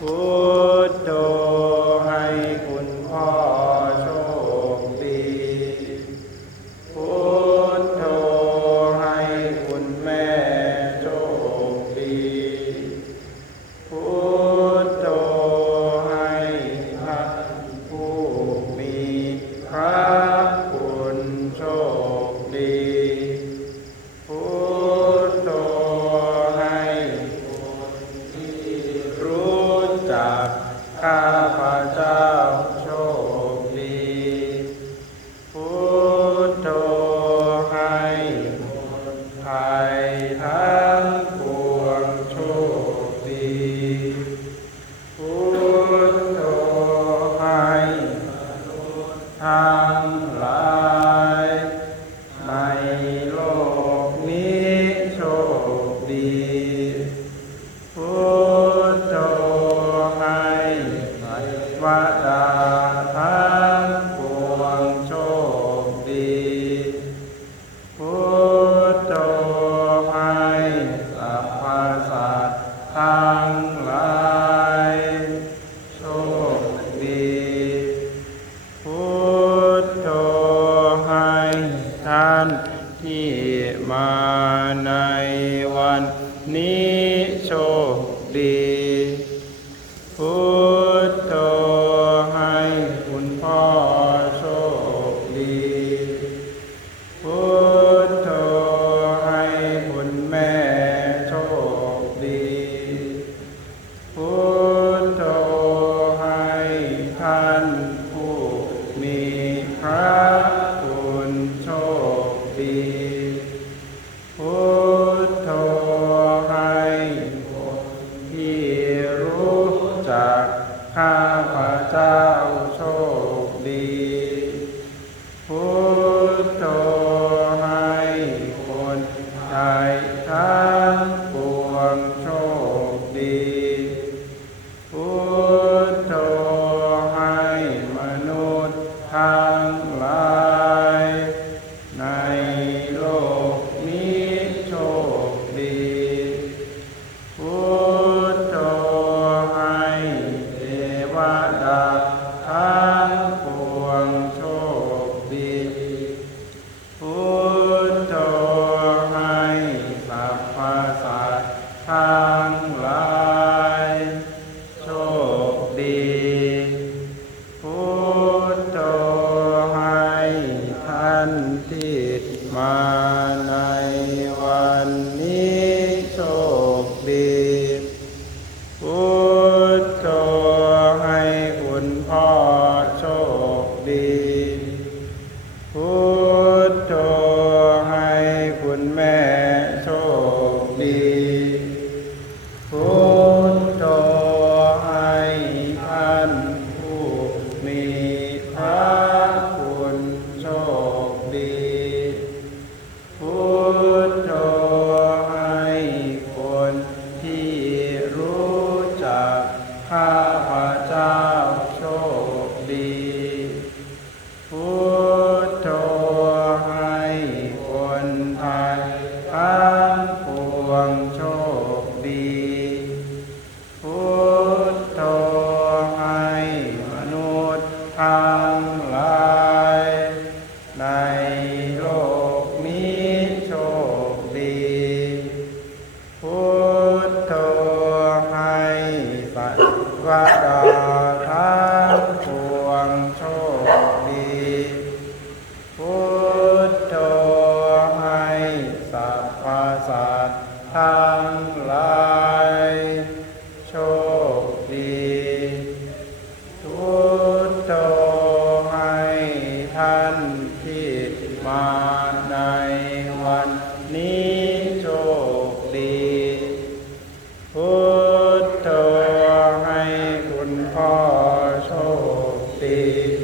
Oh. วัดาทานปวงโชคดีพุทโธให้สัพพสัตทั้งหลายโชคดีพุทโธให้ท่านที่มาในวันนี้โชคดีพุ เจ้าโชคดีพุทโธให้คนไทยทั้งปวงโชคดีพุทโธให้มนุษย์ทั้งลา ติทุตโตให้ท่านที่มาในวันนี้โชคดีพุทโตให้คุณพ่อโชคดี